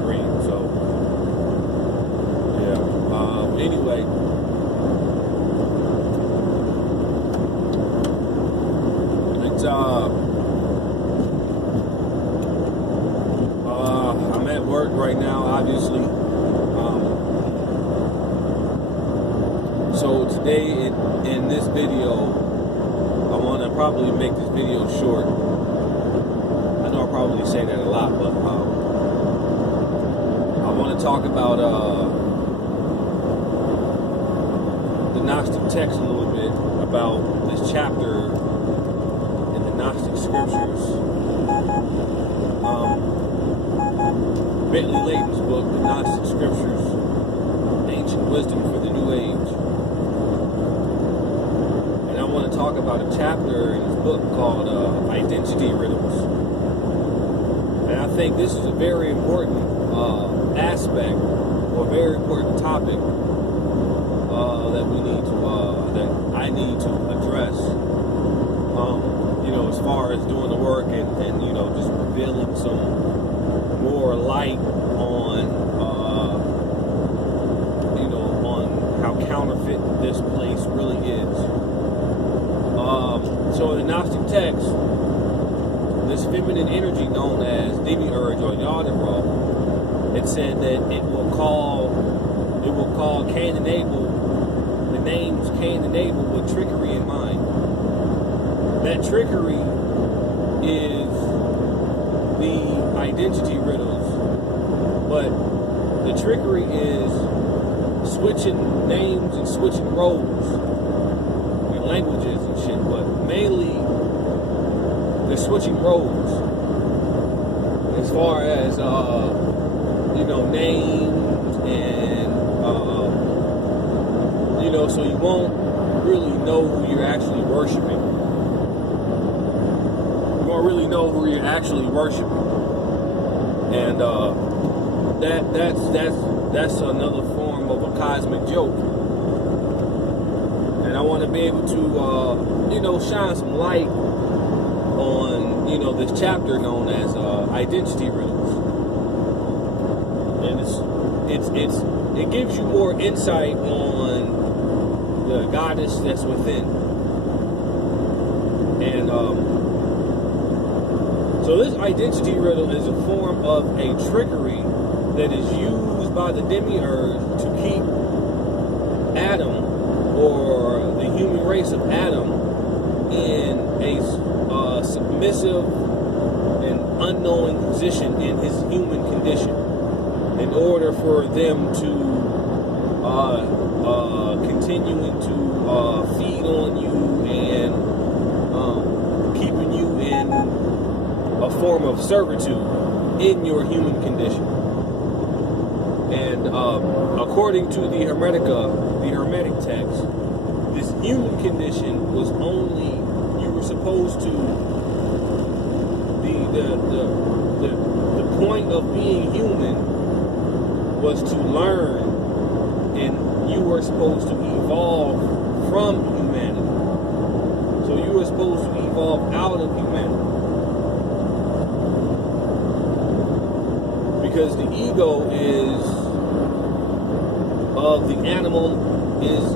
screen. So yeah. Anyway, it's I'm at work right now, obviously. So today in this video, I want to probably make this video short. I know I probably say that a lot, but I want to talk about the Gnostic text a little bit, about this chapter in the Gnostic scriptures. Bentley Leighton's book, The Gnostic Scriptures, Ancient Wisdom for the New Age. And I want to talk about a chapter in his book called Identity Riddles. And I think this is a very important aspect, or a very important topic that we need to, that I need to address. As far as doing the work and just revealing some more light on, on how counterfeit this place really is. So in the Gnostic text, this feminine energy known as demiurge or Yaldabaoth, it said that it will call Cain and Abel, the names Cain and Abel, with trickery in mind. That trickery is the identity riddles, but the trickery is switching names and switching roles and languages and shit, but mainly they're switching roles as far as names and so you won't really know who you're actually worshiping. You won't really know who you're actually worshiping. And that's another form of a cosmic joke. And I want to be able to shine some light on this chapter known as Identity Riddles. And it gives you more insight on the goddess that's within. And so this identity riddle is a form of a trickery that is used by the demiurge to keep Adam, or the human race of Adam, in a submissive and unknowing position in his human condition, in order for them to continuing to feed on you and keeping you in a form of servitude in your human condition. And according to the hermetic text, this human condition was only, you were supposed to, the point of being human was to learn, and you were supposed to evolve from humanity. So you were supposed to evolve out of humanity. Because the ego is of the animal, is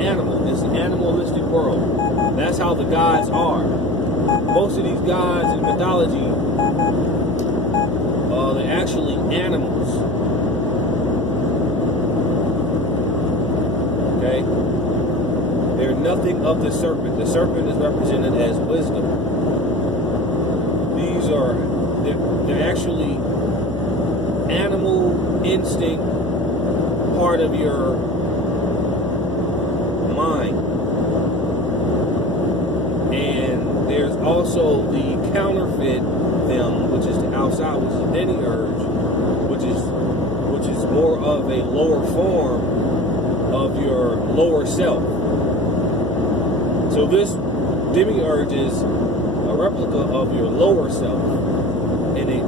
animal. It's the animalistic world. That's how the gods are. Most of these gods in mythology, they're actually animals. Okay? They're nothing of the serpent. The serpent is represented as wisdom. These are, they're actually animal instinct, part of your mind. And there's also the counterfeit them, which is the outside, which is the demiurge, which is more of a lower form of your lower self. So this demiurge is a replica of your lower self, and it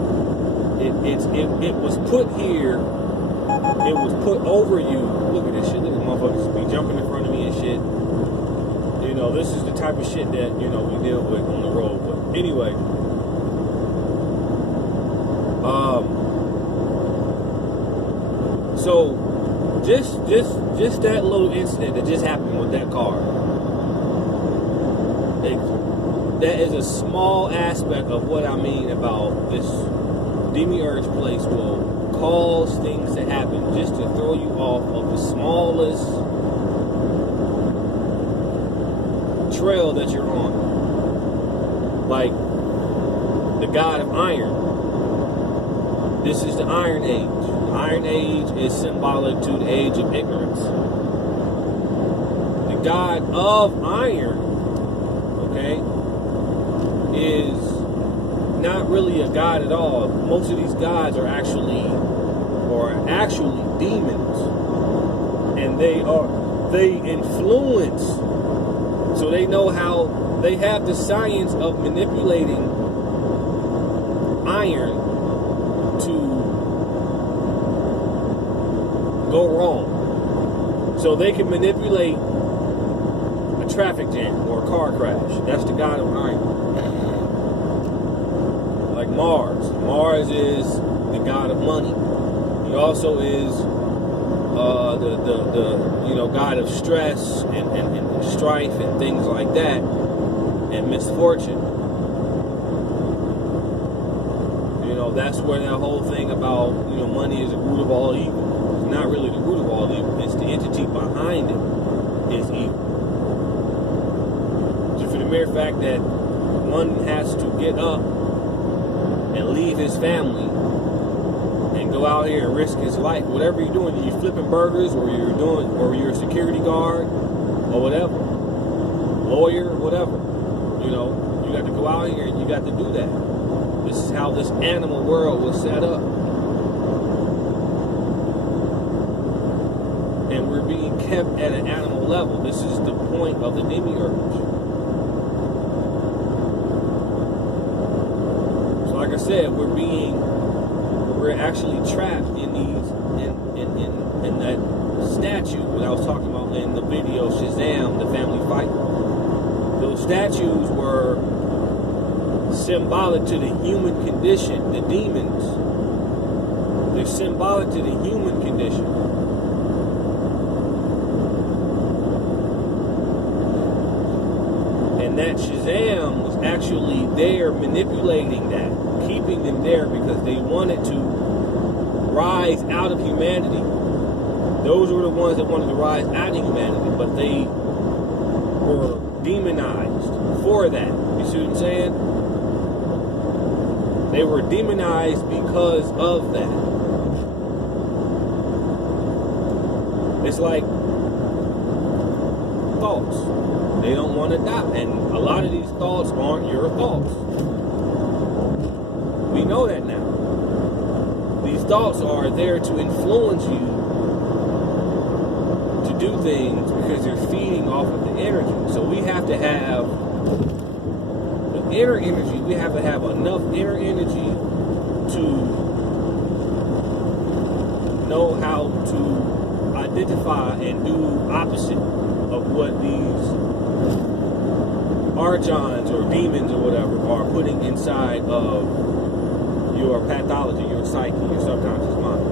was put here. It was put over you. Look at this shit. Look at motherfuckers be jumping in front of me and shit. This is the type of shit that we deal with on the road. But anyway, So just that little incident that just happened with that car, that is a small aspect of what I mean about this demiurge place will cause things to happen just to throw you off of the smallest trail that you're on. Like the god of iron. This is the Iron Age. The Iron Age is symbolic to the age of ignorance. The god of iron, okay, is not really a god at all. Most of these gods are actually demons, and they influence. So they know how, they have the science of manipulating iron to go wrong. So they can manipulate a traffic jam or a car crash. That's the god of iron. Like Mars. Mars is the god of money. He also is the god of stress and strife and things like that, and misfortune. That's where that whole thing about money is the root of all evil. It's not really the root of all evil. It's the entity behind it is evil. So for the mere fact that one has to get up and leave his family and go out here and risk his life, whatever you're doing, you're flipping burgers, or you're a security guard, or whatever, lawyer, whatever. You got to go out here and you got to do that. This is how this animal world was set up. And we're being kept at an animal level. This is the point of the demiurge. So like I said, we're actually trapped in that statue that I was talking about in the video Shazam, the family fight. Those statues were symbolic to the human condition. The demons, they're symbolic to the human condition. And that Shazam was actually there manipulating that, keeping them there because they wanted to rise out of humanity. Those were the ones that wanted to rise out of humanity, but they were demonized for that. You see what I'm saying? They were demonized because of that. It's like thoughts. They don't want to die. And a lot of these thoughts aren't your thoughts. We know that now. These thoughts are there to influence you to do things because they're feeding off of the energy. So we have to have inner energy. We have to have enough inner energy to know how to identify and do opposite of what these archons or demons or whatever are putting inside of your pathology, your psyche, your subconscious mind.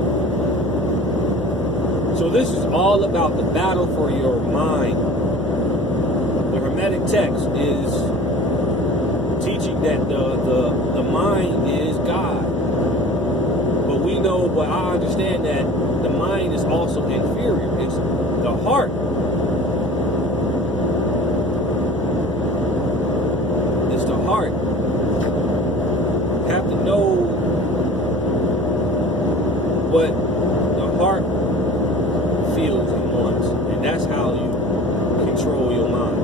So this is all about the battle for your mind. The hermetic text is teaching that the mind is God. But I understand that the mind is also inferior. It's the heart. It's the heart. You have to know what the heart feels and wants, and that's how you control your mind.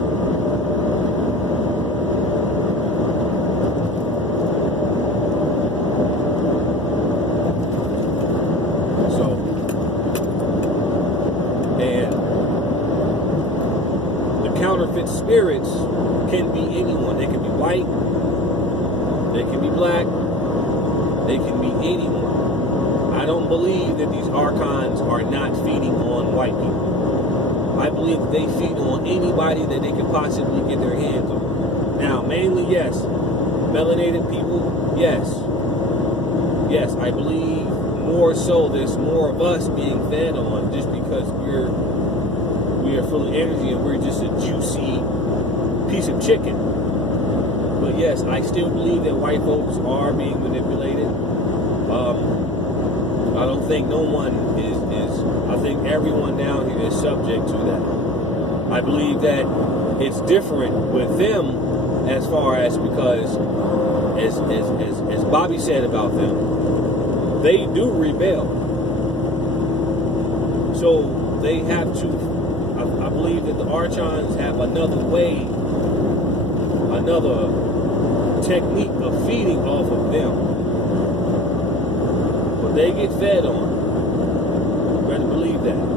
Counterfeit spirits can be anyone. They can be white, they can be black, they can be anyone. I don't believe that these archons are not feeding on white people. I believe that they feed on anybody that they could possibly get their hands on. Now, mainly, yes, melanated people, yes. Yes, I believe more so there's more of us being fed on just because we are full of energy and we're just a juicy piece of chicken. But yes, I still believe that white folks are being manipulated. I don't think no one is I think everyone down here is subject to that. I believe that it's different with them as far as because as Bobby said about them, they do rebel. So they have to, I believe that the archons have another way, another technique of feeding off of them. But they get fed on. You better believe that.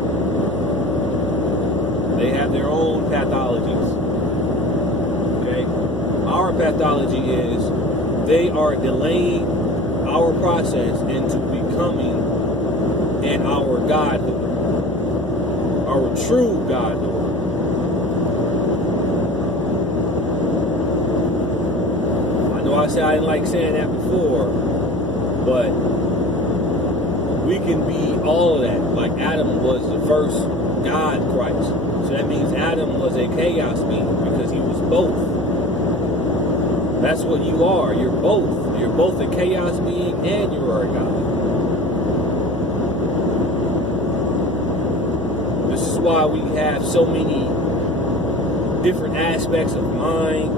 They have their own pathologies. Okay? Our pathology is they are delaying our process into becoming in our godhood, our true godhood. I know I said I didn't like saying that before, but we can be all of that. Like Adam was the first God Christ. So that means Adam was a chaos being because he was both. That's what you are. You're both. You're both a chaos being and you are a God. This is why we have so many different aspects of mind.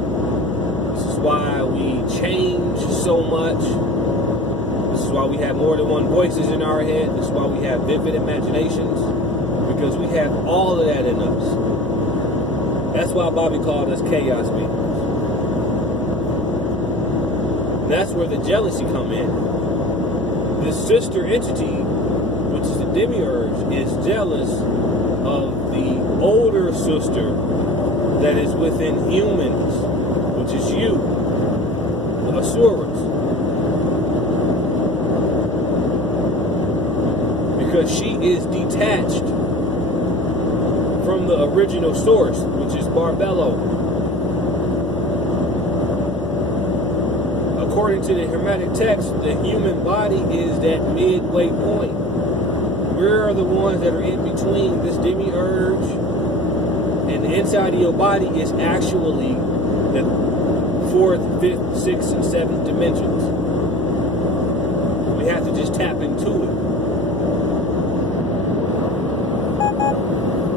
This is why we change so much. This is why we have more than one voices in our head. This is why we have vivid imaginations. Because we have all of that in us. That's why Bobby called us chaos beings. That's where the jealousy come in. This sister entity, which is the demiurge, is jealous of the older sister that is within humans, which is you, the Asuras. Because she is detached from the original source, which is Barbello. According to the hermetic text, the human body is that midway point. We're the ones that are in between this demiurge, and the inside of your body is actually the 4th, 5th, 6th, and 7th dimensions. We have to just tap into it.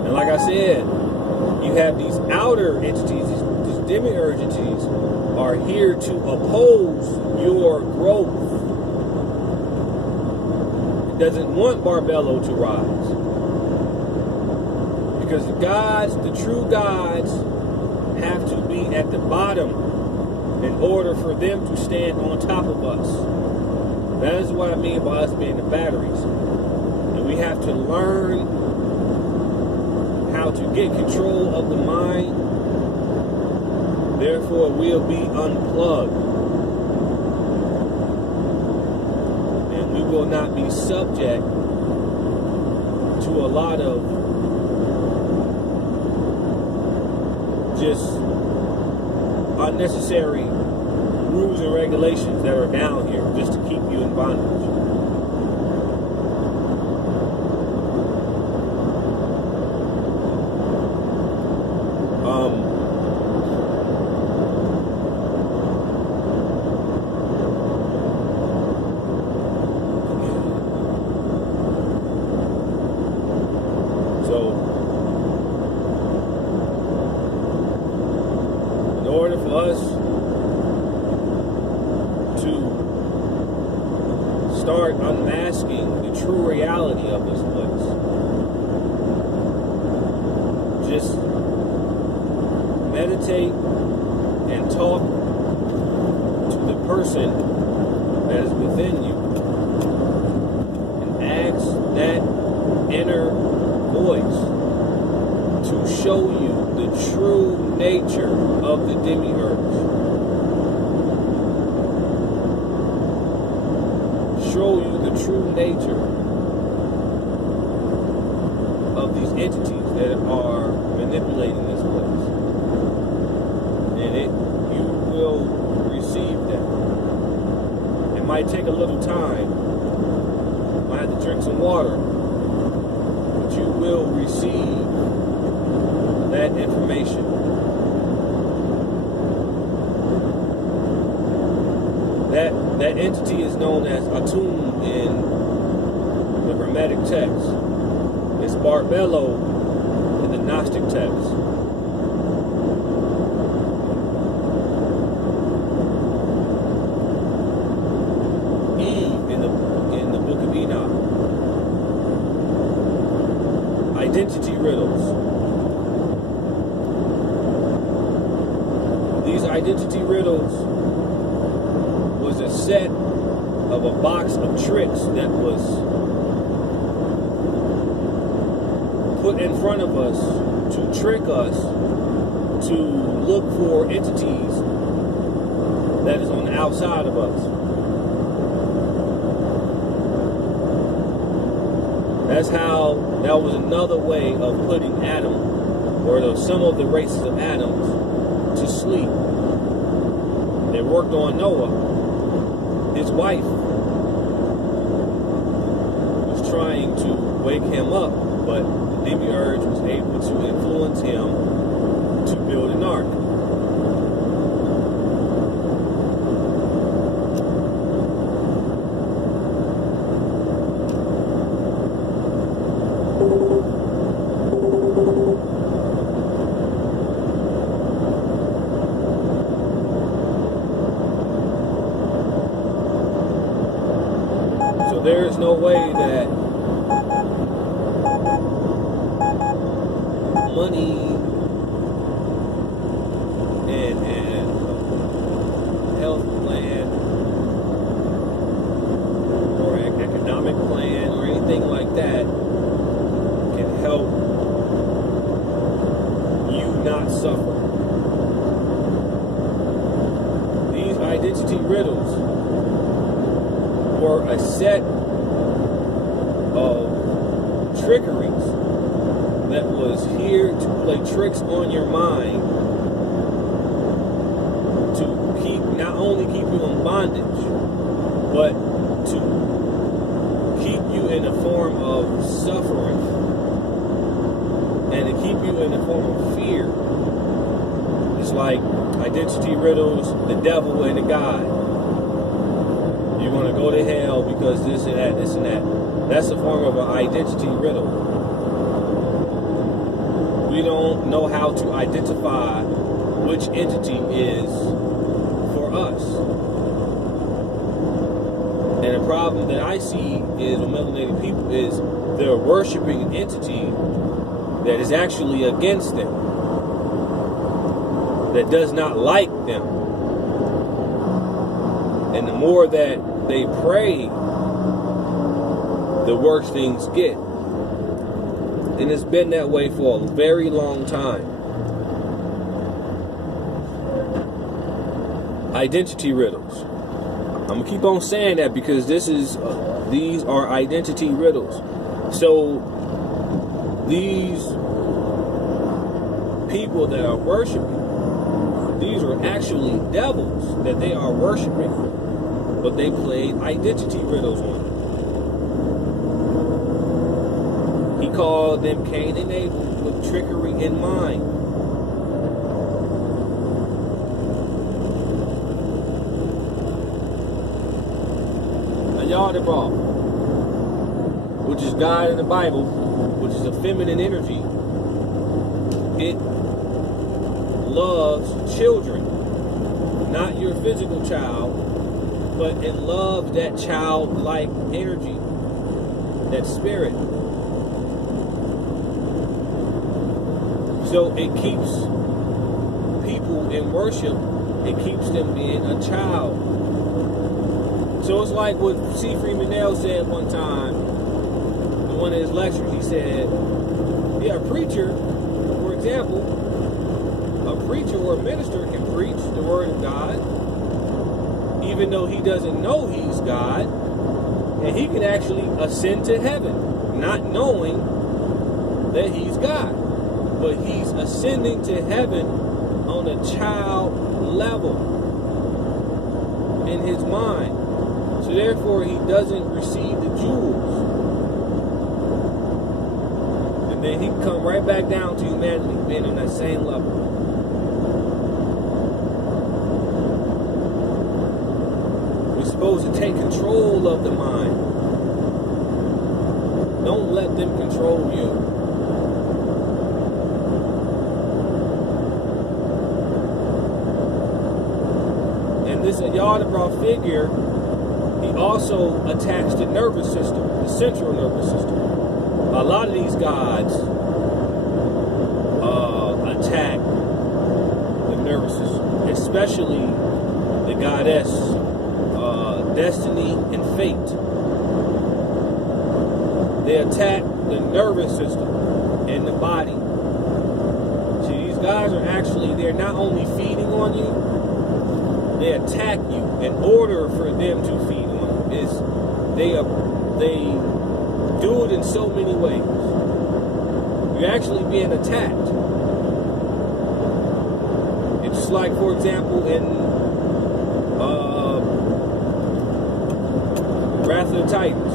And like I said, you have these outer entities, these demiurge entities, are here to oppose your growth. It doesn't want Barbello to rise. Because the gods, the true gods, have to be at the bottom in order for them to stand on top of us. That is what I mean by us being the batteries. And we have to learn how to get control of the mind. Therefore, we'll be unplugged. And we will not be subject to a lot of just unnecessary rules and regulations that are down here just to keep you in bondage. Start unmasking the true reality of this place. Just meditate and talk to the person that is within you and ask that inner voice to show you the true nature of the demiurge. Show you the true nature of these entities that are manipulating this place. And you will receive that. It might take a little time. It drink some water, but you will receive that information. That entity is known as archon in the hermetic text. It's barbello in the gnostic text. Identity riddles. These identity riddles was a set of a box of tricks that was put in front of us to trick us to look for entities that is on the outside of us. That's how, that was another way of putting Adam, or some of the races of Adams, to sleep. They worked on Noah. His wife was trying to wake him up, but the demiurge was able to influence him to build an ark. There is no way that money and health plan or economic plan or anything like that can help you not suffer. These identity riddles were a set of trickeries that was here to play tricks on your mind, to not only keep you in bondage, but to keep you in a form of suffering and to keep you in a form of fear. It's like identity riddles, the devil and the God. You're going to go to hell because this and that, this and that. That's a form of an identity riddle. We don't know how to identify which entity is for us. And the problem that I see is with melanated people is they're worshiping an entity that is actually against them, that does not like them. And the more that they pray, the worse things get. And it's been that way for a very long time. Identity riddles. I'm gonna keep on saying that because these are identity riddles. So these people that are worshiping, these are actually devils that they are worshiping, but they played identity riddles on them. He called them Cain and Abel with trickery in mind. Now y'all the brought, which is God in the Bible, which is a feminine energy, it loves children, not your physical child, but it loves that childlike energy, that spirit. So it keeps people in worship, it keeps them being a child. So it's like what C. Freeman Nail said one time in one of his lectures. He said, yeah, a preacher, for example, a preacher or a minister can preach the word of God, even though he doesn't know he's God, and he can actually ascend to heaven, not knowing that he's God. But he's ascending to heaven on a child level in his mind. So therefore, he doesn't receive the jewels and he can come right back down to humanity, being on that same level. We're supposed to take control of the mind. Don't let them control you. And this Yardabra figure, he also attacks the nervous system, the central nervous system. A lot of these gods attack the nervous system, especially the goddess Destiny and Fate. They attack the nervous system and the body. See, these guys are actually, they're not only feeding on you, they attack you. In order for them to feed on you, they do it in so many ways. You're actually being attacked. It's like, for example, in Wrath of the Titans,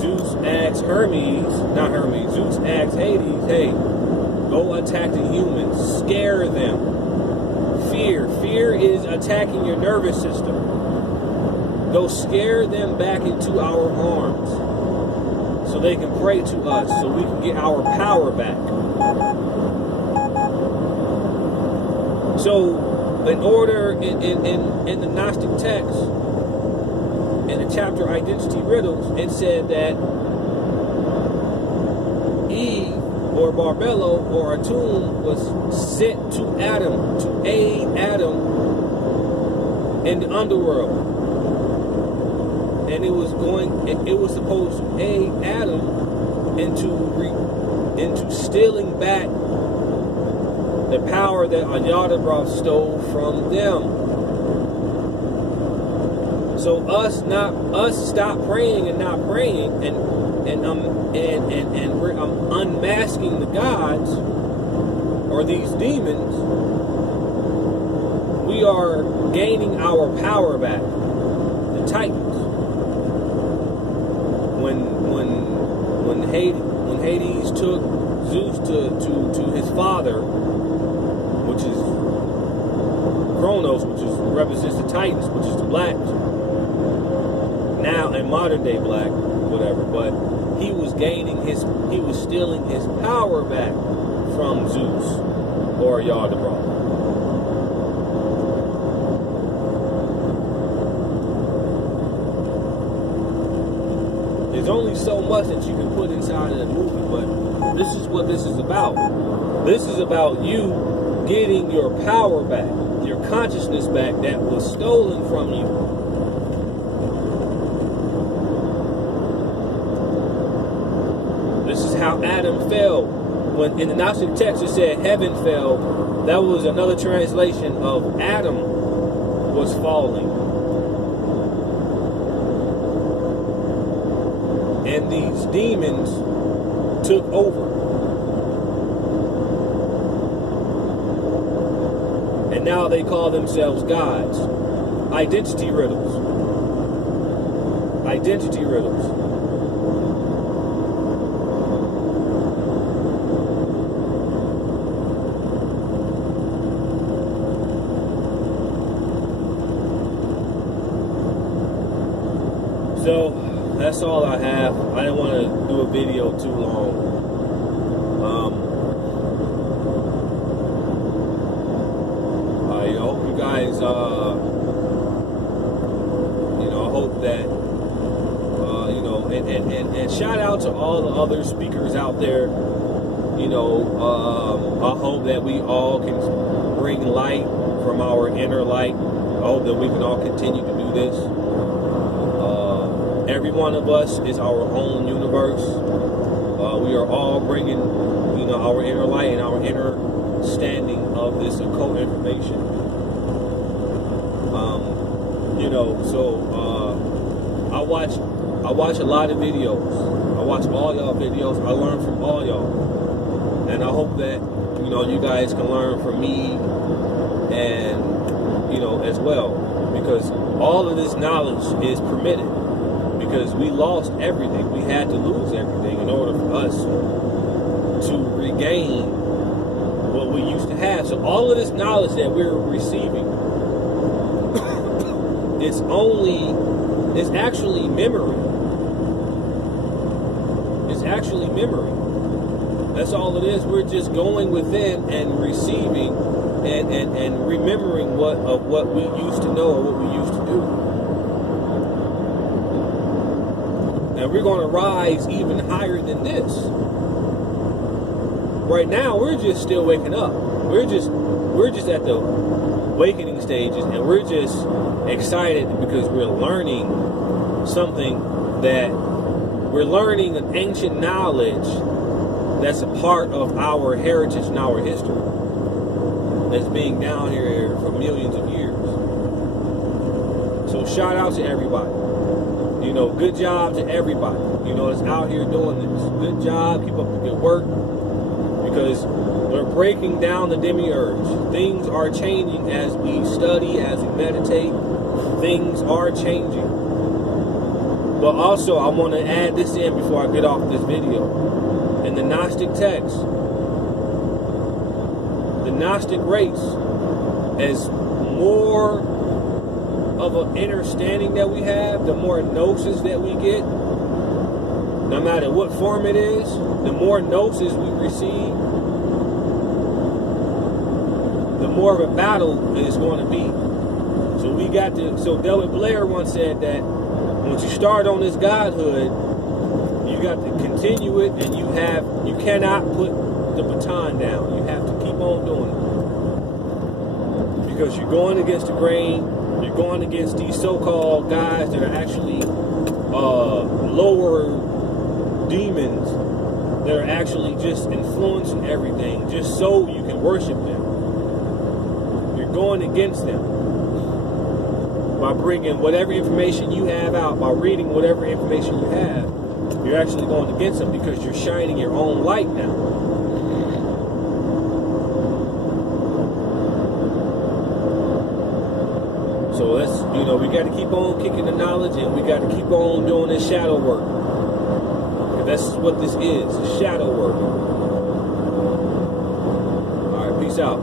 Zeus asks Zeus asks Hades, hey, go attack the humans, scare them. Fear is attacking your nervous system. Go scare them back into our arms so they can pray to us, so we can get our power back. So, in order, in the Gnostic text, in the chapter Identity Riddles, it said that Eve, or Barbello, or Atum, was sent to Adam to aid Adam in the underworld. And it was supposed to aid Adam into stealing back the power that Yardabra stole from them. So us stop praying and not praying, and we're unmasking the gods or these demons. We are gaining our power back. The Titans. When Hades took Zeus to his father, which is Kronos, which represents the Titans, which is the blacks. Now in modern day black, whatever, but he was stealing his power back from Zeus or Yardabra. There's only so much that you can put inside of the movie, but this is what this is about. This is about you getting your power back, your consciousness back that was stolen from you. This is how Adam fell. When in the Gnostic text it said heaven fell, that was another translation of Adam was falling. And these demons took over. And now they call themselves gods. Identity riddles. Identity riddles. So that's all I have. I didn't want to do a video too long. I hope you guys, I hope that, and shout out to all the other speakers out there. I hope that we all can bring light from our inner light. I hope that we can all continue to do this. Every one of us is our own universe. We are all bringing, our inner light and our inner standing of this occult information. I watch a lot of videos. I watch all y'all videos. I learn from all y'all, and I hope that you guys can learn from me, and as well, because all of this knowledge is permitted. because we lost everything. We had to lose everything in order for us to regain what we used to have. So all of this knowledge that we're receiving, it's actually memory. It's actually memory. That's all it is. We're just going within and receiving and remembering what we used to know or what we used to do. And we're going to rise even higher than this. Right now, we're just still waking up. We're just at the awakening stages, and we're just excited because we're learning something that we're learning an ancient knowledge that's a part of our heritage and our history that's being down here for millions of years. So shout out to everybody. You know, good job to everybody, you know, that's out here doing this. Good job, keep up the good work, because we're breaking down the demiurge. Things are changing as we study, as we meditate. Things are changing. But also, I want to add this in before I get off this video. In the Gnostic text, the Gnostic race, as more of an understanding that we have, the more gnosis that we get, no matter what form it is, the more gnosis we receive, the more of a battle it's going to be. So David Blair once said that once you start on this godhood, you got to continue it, and you cannot put the baton down. You have to keep on doing it. Because you're going against the grain, you're going against these so-called guys that are actually lower demons that are actually just influencing everything just so you can worship them. You're going against them by bringing whatever information you have out, by reading whatever information you have. You're actually going against them because you're shining your own light now. So that's, we got to keep on kicking the knowledge, and we got to keep on doing this shadow work. And that's what this is, shadow work. All right, peace out.